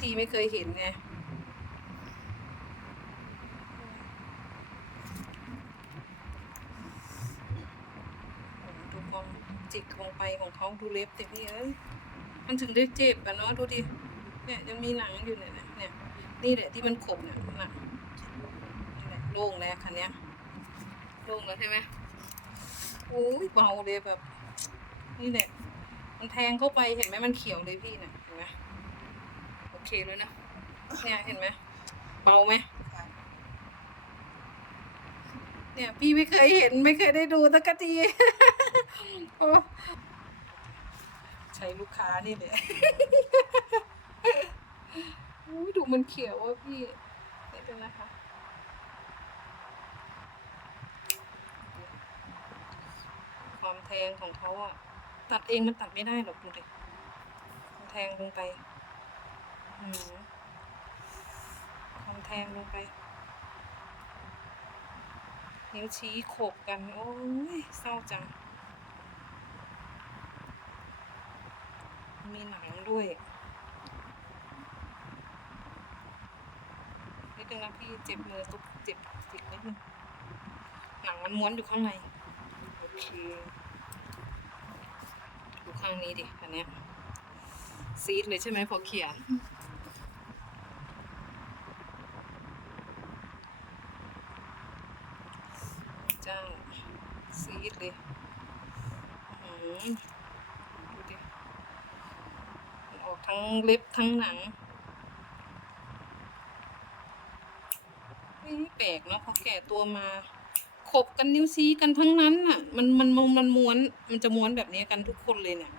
ทีไม่เคยเห็นไงดูความจิกลงไปของเขาดูเล็บแต่พี่เอ้ยมันถึงได้เจ็บอะเนาะดูดิเนี่ยยังมีหนังอยู่เนี่ยนะเนี่ยนี่แหละที่มันขบเนี่ยนะโล่งแล้วคันเนี้ยโล่งแล้วใช่ไหมโอ้ยเบาเลยแบบ นี่แหละมันแทงเข้าไปเห็นไหมมันเขียวเลยพี่น่ะเนไหมโอ เคเลยนะเนี่ยเห็นไหมเบาไหมเนี่ยพี่ไม่เคยเห็นไม่เคยได้ดูสักทีโอ้ใช้ลูกค้านี่แหละโอ้ยดูมันเขียวอะพี่นี่เป็นนะคะความแทงของเขาอะตัดเองมันตัดไม่ได้หรอกดูดิแทงลงไปอืมความแท งลงไป นิ้วชี้โขบกัน โอ้ยเศร้าจัง มีหนังด้วยนิดนึงนะพี่เจ็บมือตุ๊บเจ็บจิกนิดนึงหนังมันม้วนอยู่ข้างใน โอเคดูข้างนี้ดิอันเนี้ยซีดเลยใช่ไหมพอเขียน เจ้า ซีดเลยอื้อหือดูดิมันออกทั้งเล็บทั้งหนังนี่แปลกเนาะพอแก่ตัวมา ขบกันนิ้วซีกันทั้งนั้นน่ะ มันมันมันมันม้วน มันจะม้วนแบบนี้กันทุกคนเลยเนี่ย